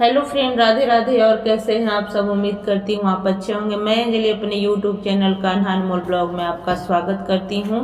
Hello friend, Radhe Radhe. और कैसे हैं आप सब? उम्मीद करती हूँ आप अच्छे होंगे। मैं अंजलि अपने यूट्यूब चैनल कान्हा अनमोल ब्लॉग में आपका स्वागत करती हूँ।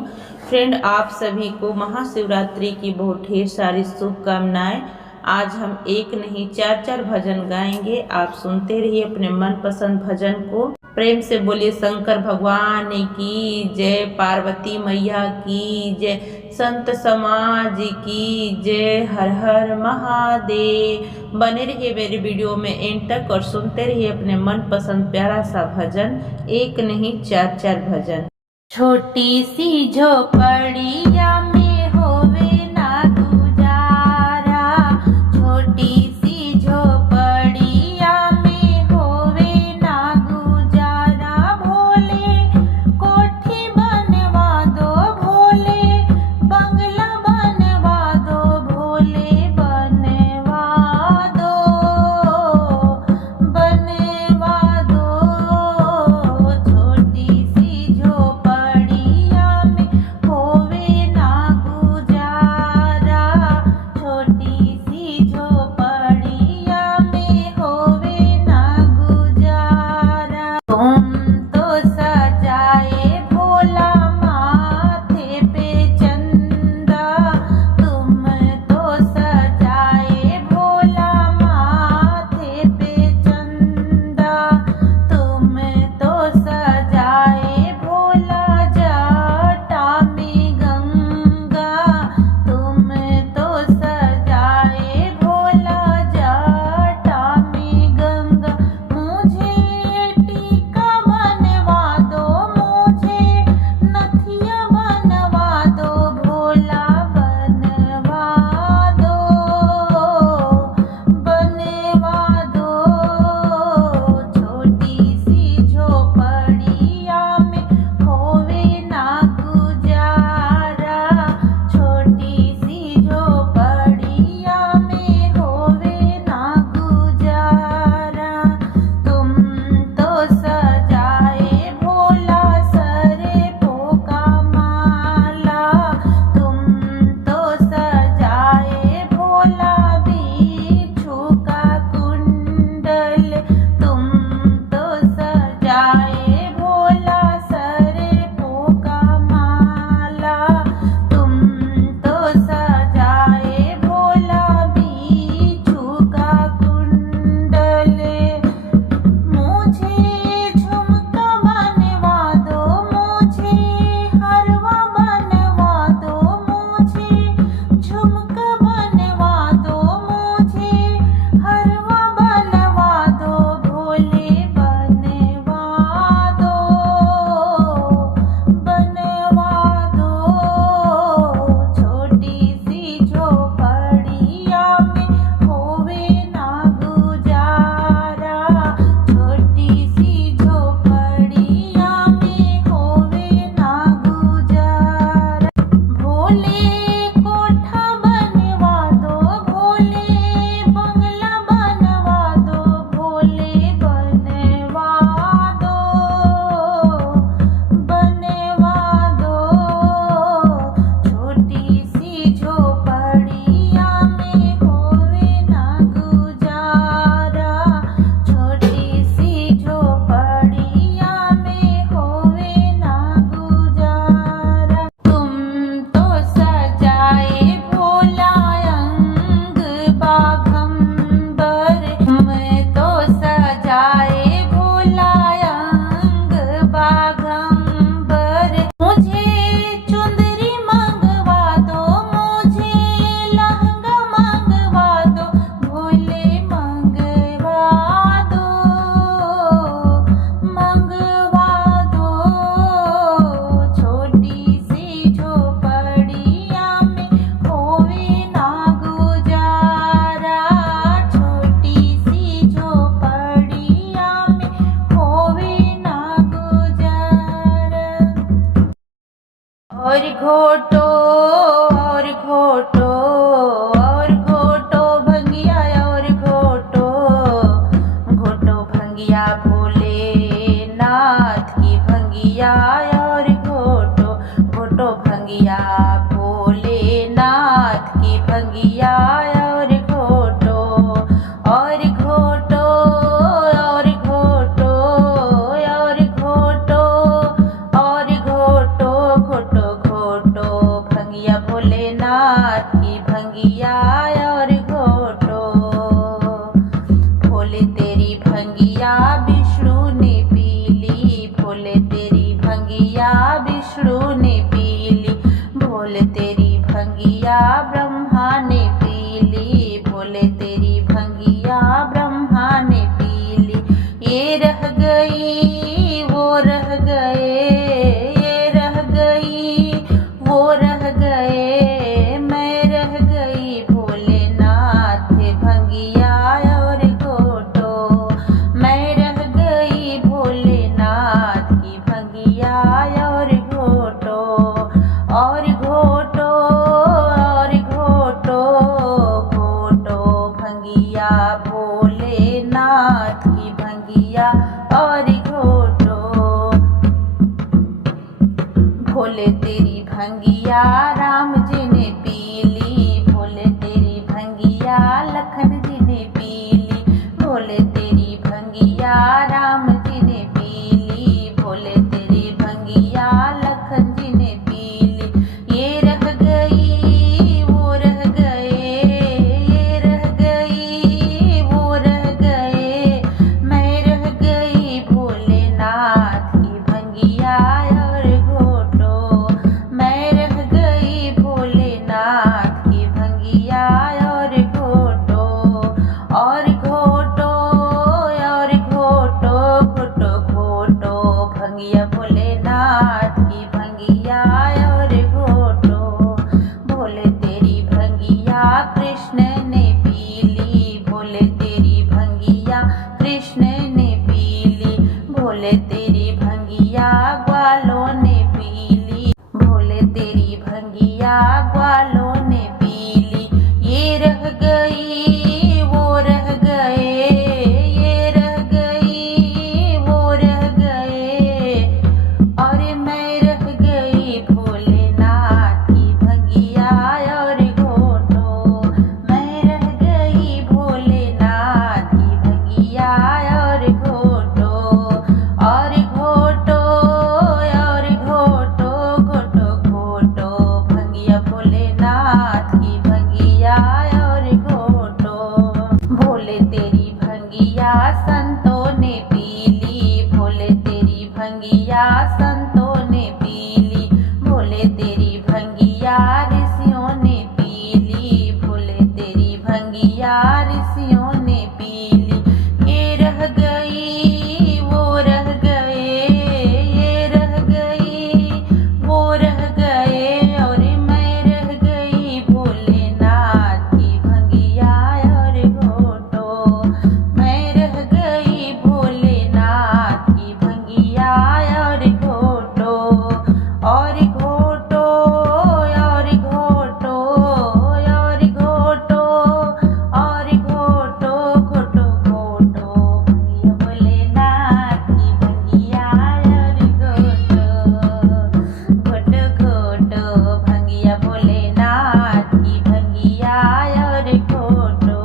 फ्रेंड, आप सभी को महाशिवरात्रि की बहुत ढेर सारी शुभकामनाएं। आज हम एक नहीं चार चार भजन गाएंगे। आप सुनते रहिए अपने मनपसंद भजन को। प्रेम से बोलिए शंकर भगवान की जय, पार्वती मैया की जय, संत समाज की जय, हर हर महादेव। बने रहिए मेरे वीडियो में एंड तक और सुनते रहिए अपने मनपसंद प्यारा सा भजन, एक नहीं चार चार भजन। छोटी सी झोपड़िया में होवे ना गुजारा, छोटी सी झोपड़िया में होवे ना गुजारा। भोले कोठी बनवा दो, भोले बंगला बनवा दो, भोले बनवा दो, बनवा दो। छोटी सी झोपड़िया में होवे ना भोलेनाथ की भंगिया और घोटो। भोले तेरी भंगिया राम जी ने पीली, भोले तेरी भंगिया लखन जी ने पीली, भोले तेरी भंगिया राम जी ने पीली, भोले तेरी भंगिया लखन जी ने पीली। ये रह गई वो रह गए, ये रह गई वो रह गए, मैं रह गई भोलेनाथ की भंगिया और घोटो। मैं रह गई भोलेनाथ की भंगिया और घोटो। और घोटो और घोटो, घोटो घोटो भंगिया भोलेनाथ की भंगिया और घोटो। भोले तेरी भंगिया कृष्ण ने पीली, भोले तेरी भंगिया कृष्ण ने पीली, भोले तेरी भंगिया ग्वालों ने पीली, भोले तेरी भंगिया ग्वालों ने पीली। ये रह गई वो रह गए, ये रह गई वो रह गए, और मैं रह गई भोलेनाथ की भंगिया और घोटो। मैं रह गई भोलेनाथ की भंगिया और घोटो। और घोटो और घोटो, घोटो घोटो भंगिया भोलेनाथ की भंगिया और घोटो। भोले तेरी भंगिया संतों ने पीली, भोले तेरी भंगिया संतों ने पीली, भोले तेरी भंगिया ऋषियों ने पीली, भोले तेरी भंगिया ऋषियों ने पीली। ये रह गई वो रह गए, ये रह गई वो रह गए, और मैं रह गई भोलेनाथ की भंगिया और घोटो। मैं रह गई भोलेनाथ की भंगिया और घोटो। और घोटो और घोटो और घोटो और घोटो, घोटो घोटो भंगिया भोलेनाथ की भंगिया और घोटो। घोटो घोटो भंगिया भोलेनाथ की भंगिया और घोटो।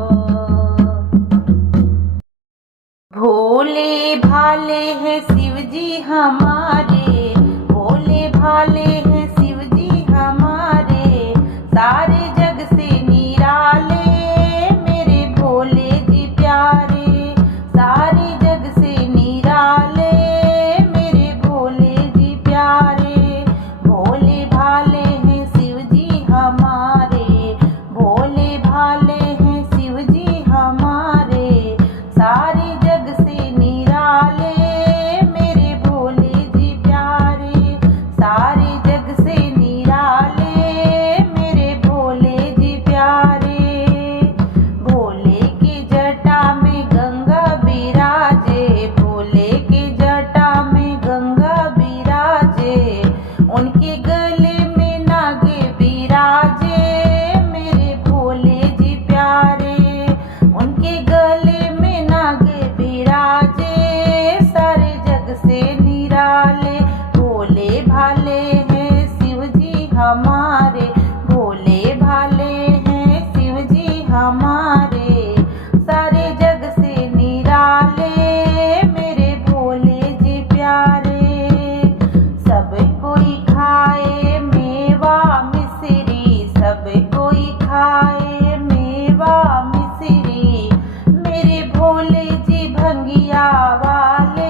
भोले भाले हैं शिव जी हमारे, भोले भाले हैं शिव जी हमारे, सारे जग से निराले मेरे भोले जी प्यारे, सारे जग से निराले मेरे भोले जी प्यारे। भोले भाले हैं शिव जी हमारे, भोले भाले हैं शिव जी हमारे, सारे जग से निराले मेरे भोले जी प्यारे, सारे जग से निराले मेरे भोले जी प्यारे। भोले की जटा में गंगा बिराजे, भोले की जटा में गंगा बिराजे, उनके गले में नागे बिराजे मेरे भोले जी प्यारे, उनके गले में नागे बिराजे, सारे जग से निराले। भोले भाले हैं शिव जी हमारे, भोले भाले हैं शिव जी हमारे, सारे जग से निराले मेरे भोले जी प्यारे। सब कोई खाए मेवा मिश्री, सब कोई खाए मेवा मिश्री, मेरे भोले जी भंगिया वाले,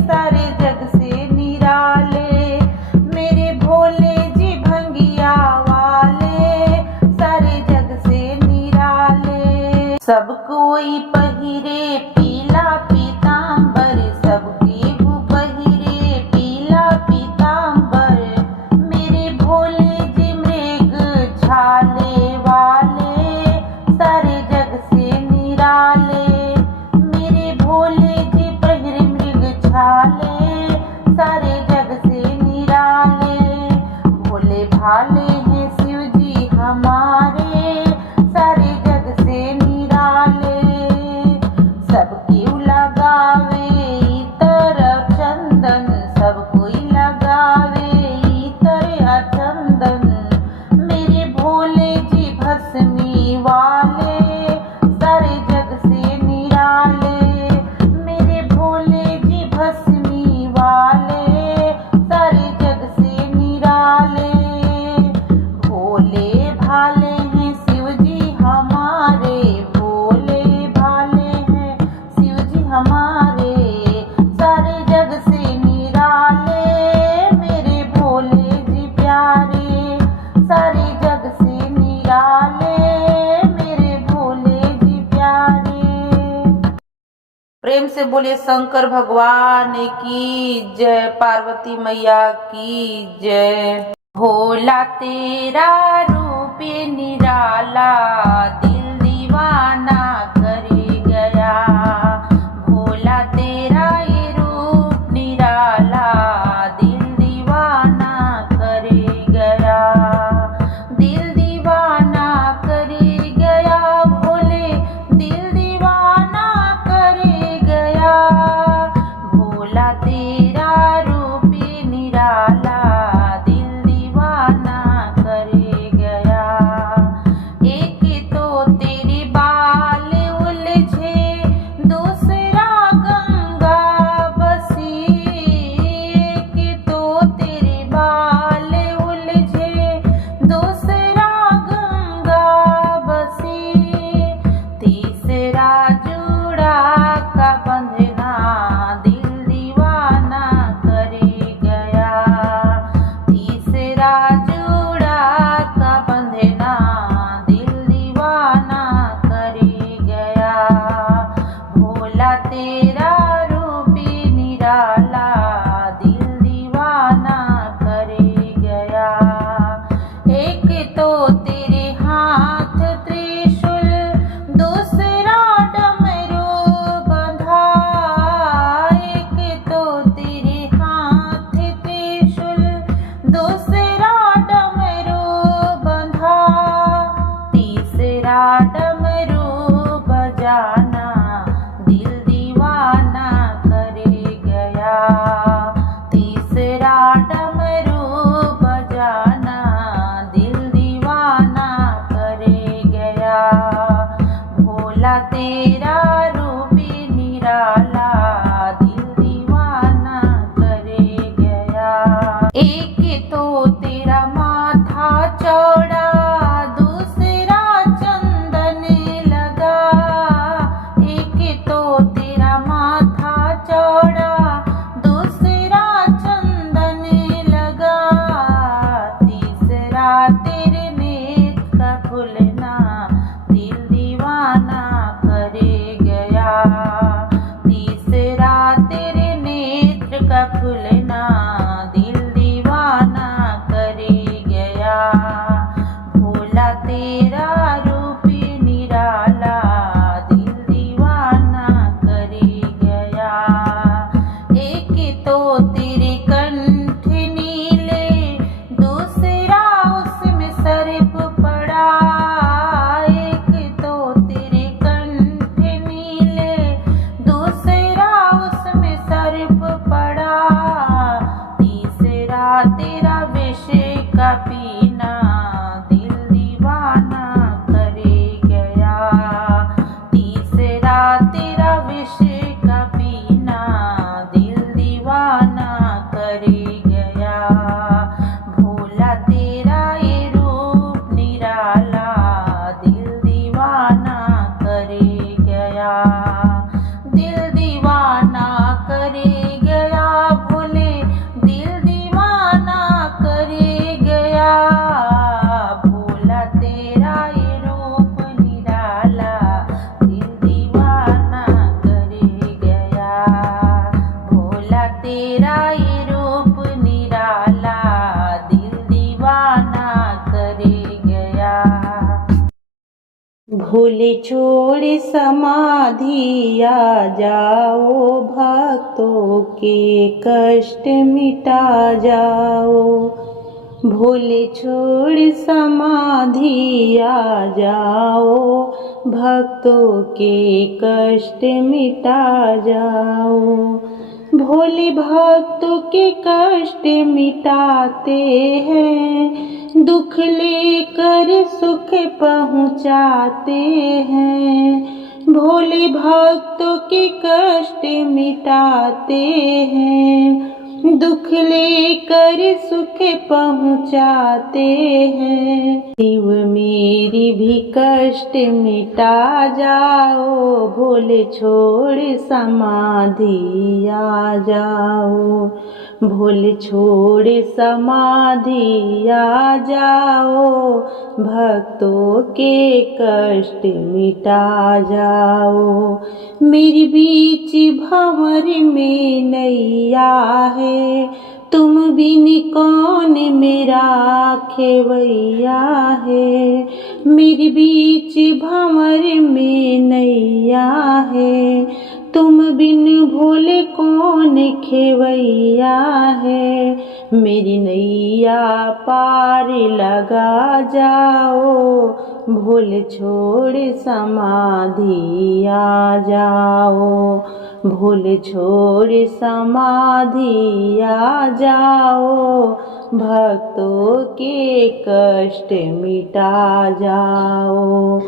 सारे जग से निराले मेरे भोले जी भंगिया वाले, सारे जग से निराले। सब कोई पहिरे पीला पीतांबर, सब केहू पहिरे पीला पीतांबर, मेरे भोले जी मृग छाले वाले, सारे जग से निराले मेरे भोले जी पहिरे मृग छाले, सारे जग से निराले। भोले भाले हैं शिव जी हमारे, सारे जग से निराले। प्रेम से बोलिए शंकर भगवान की जय, पार्वती मैया की जय। भोला तेरा रूप निराला, दिल दीवाना कर गया। भोला तेरा ये रूप निराला, दिल दीवाना कर गया। दिल दीवाना कर गया, भोले दिल दीवाना कर गया। भोला तेरा रूप निराला, तेरा रूप निराला, दिल दीवाना कर गया। एक तो तेरा माथा चौड़ा, दूसरा चंदन लगा। एक तो तेरा माथा चौड़ा, दूसरा चंदन लगा। तीसरा तेरे नेत्र का खुलना, दिल दीवाना कर गया। तीसरा तेरे नेत्र का खुलना, दिल दीवाना कर गया। भोला तेरा रूप निराला, दिल दीवाना कर गया। एक तो तेरे कंठ नीले, दूसरा उसमें सर्प पड़ा। तेरा विष का पीना, दिल दीवाना कर गया। तीसरा तेरा विष का पीना, दिल दीवाना कर गया। भोला तेरा ये रूप निराला, दिल दीवाना कर गया। दिल दीवाना कर गया, भोले दिल दीवाना कर गया। भोला तेरा ये रूप निराला, दिल दीवाना कर गया। भोला तेरा ये रूप निराला, दिल दीवाना कर गया। भोले छोड़ समाधि आ जाओ, भक्तों के कष्ट मिटा जाओ। भोले छोड़ समाधि आ जाओ, भक्तों के कष्ट मिटा जाओ। भोले भक्तों के कष्ट मिटाते हैं, दुख लेकर सुख पहुँचाते हैं। भोले भक्तों के कष्ट मिटाते हैं, दुख लेकर सुख पहुँचाते हैं। शिव मेरी भी कष्ट मिटा जाओ, भोले छोड़ समाधि आ जाओ, भोले छोड़ समाधि आ जाओ, भक्तों के कष्ट मिटा जाओ। मेरी बीच भंवर में नैया है, तुम बिन कौन मेरा खेवैया है। मेरी बीच भंवर में नैया है, तुम बिन भोले कौन खेवैया है। मेरी नैया पार लगा जाओ, भोले छोड़ समाधि आ जाओ, भोले छोड़ समाधि आ जाओ, भक्तों के कष्ट मिटा जाओ।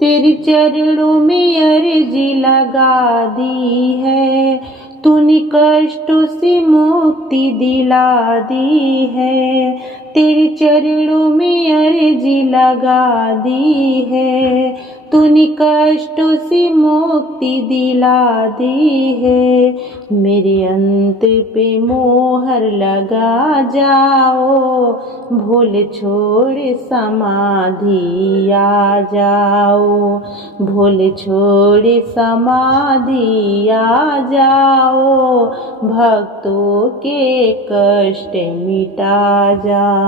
तेरे चरणों में अर्जी लगा दी है, तूने कष्टों से मुक्ति दिला दी है। तेरे चरणों में अर्जी लगा दी है, तूने कष्टों से मुक्ति दिला दी है। मेरे अंत पे मोहर लगा जाओ, भोले छोड़ समाधि आ जाओ, भोले छोड़ समाधि आ जाओ, भक्तों के कष्ट मिटा जाओ।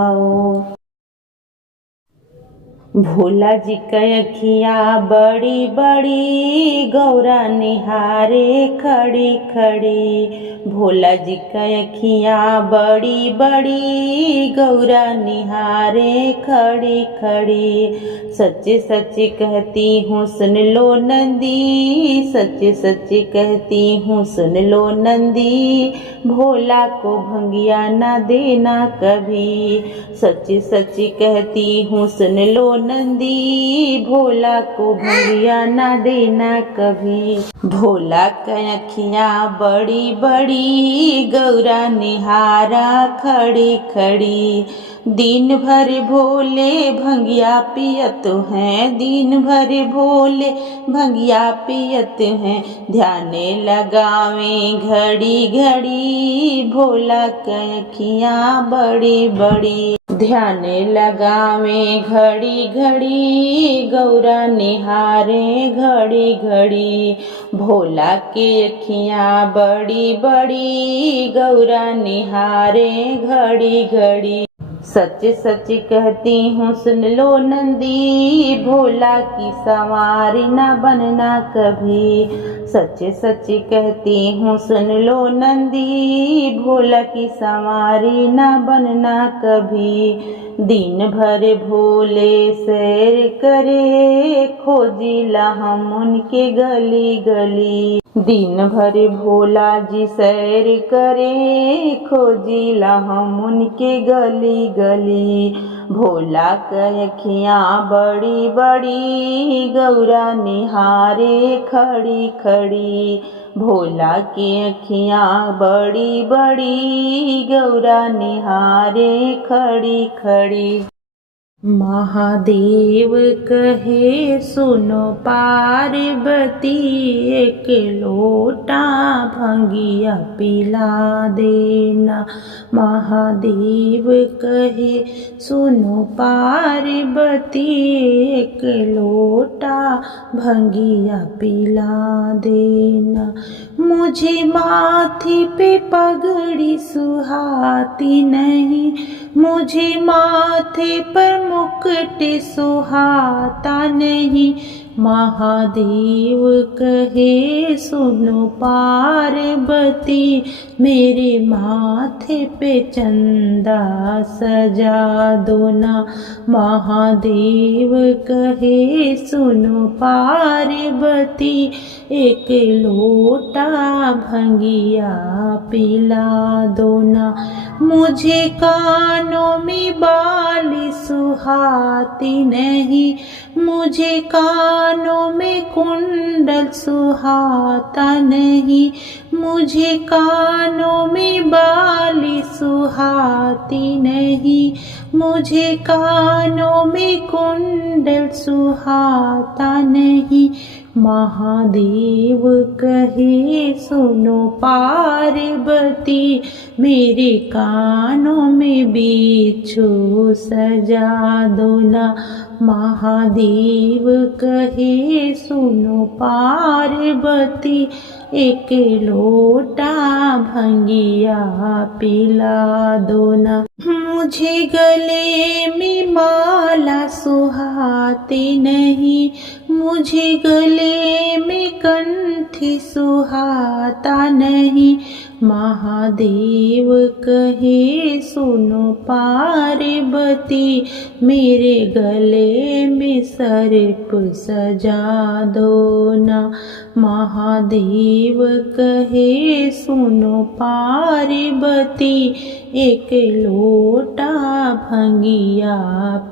भोला जी का अखियाँ बड़ी बड़ी, गौरा निहारे खड़ी खड़ी। भोला जी का अखियाँ बड़ी बड़ी, गौरा निहारे खड़ी खड़ी। सच्चे सच्चे कहती हूँ सुन लो नंदी, सच्चे सच्चे कहती हूँ सुन लो नंदी, भोला को भंगिया ना देना कभी। सच्चे सच्चे कहती हूँ सुन लो नंदी, भोला को भंगिया ना देना कभी। भोला की अखियाँ बड़ी बड़ी, गौरा निहारा खड़ी खड़ी। दिन भर भोले भंगिया पियत हैं, दिन भर भोले भंगिया पियत हैं। ध्यान लगावे घड़ी घड़ी, भोला की अखियाँ बड़ी बड़ी। ध्यान लगावे घड़ी घड़ी, गौरा निहारे घड़ी घड़ी। भोला की अखियाँ बड़ी बड़ी, गौरा निहारे घड़ी घड़ी। सच सच कहती हूँ सुन लो नंदी, भोला की सवारी न बनना कभी। सच सच कहती हूँ सुन लो नंदी, भोला की सवारी न बनना कभी। दिन भर भोले सैर करे, खोजिला हम उनके गली गली। दिन भर भोला जी सैर करे, खोजिला हम उनके गली गली। भोला की अखियाँ बड़ी बड़ी, गौरा निहारे खड़ी खड़ी। भोला की अखियाँ बड़ी बड़ी, गौरा निहारे खड़ी खड़ी। महादेव कहे सुनो पार्वती, एक लोटा भंगिया पिला देना। महादेव कहे सुनो पार्वती, एक लोटा भंगिया पिला देना। मुझे माथे पे पगड़ी सुहाती नहीं, मुझे माथे पर मुकुट सुहाता नहीं। महादेव कहे सुनो पार्वती, मेरे माथे पे चंदा सजा दो ना। महादेव कहे सुनो पार्वती, एक लोटा भंगिया पिला दो ना। मुझे कानों में बाली सुहाती नहीं, मुझे कानों में कुंडल सुहाता नहीं, मुझे कानों में बाली सुहाती नहीं, मुझे कानों में कुंडल सुहाता नहीं। महादेव कहे सुनो पार्वती, मेरे कानों में बिच्छू सजा दो ना। महादेव कहे सुनो पार्वती, एक लोटा भंगिया पिला दो ना। मुझे गले में माला सुहाती नहीं, मुझे गले में कंठी सुहाता नहीं। महादेव कहे सुनो पार्वती, मेरे गले में सर्प सजा दो ना। महादेव कहे सुनो पार्वती, एक लोटा भंगिया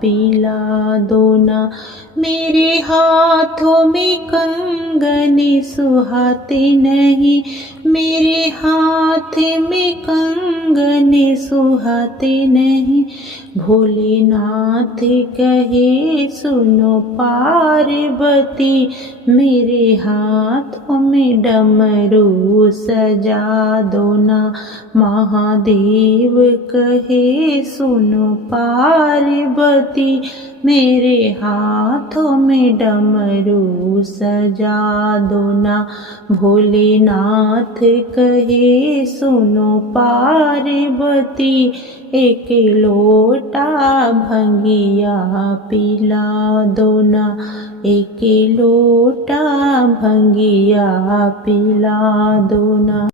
पिला दो ना। मेरे हाथों में कंगने सुहाते नहीं, मेरे हाथ में कंगने सुहाते नहीं। भोलेनाथ कहे सुनो पार्वती, मेरे हाथों में डमरू सजा दो ना। महादेव कहे सुनो पार्वती, मेरे हाथों में डमरू सजा दो ना। भोलेनाथ कहे सुनो पार्वती, एक लोटा भंगिया पिला दो ना। एक लोटा भंगिया पिला दो ना।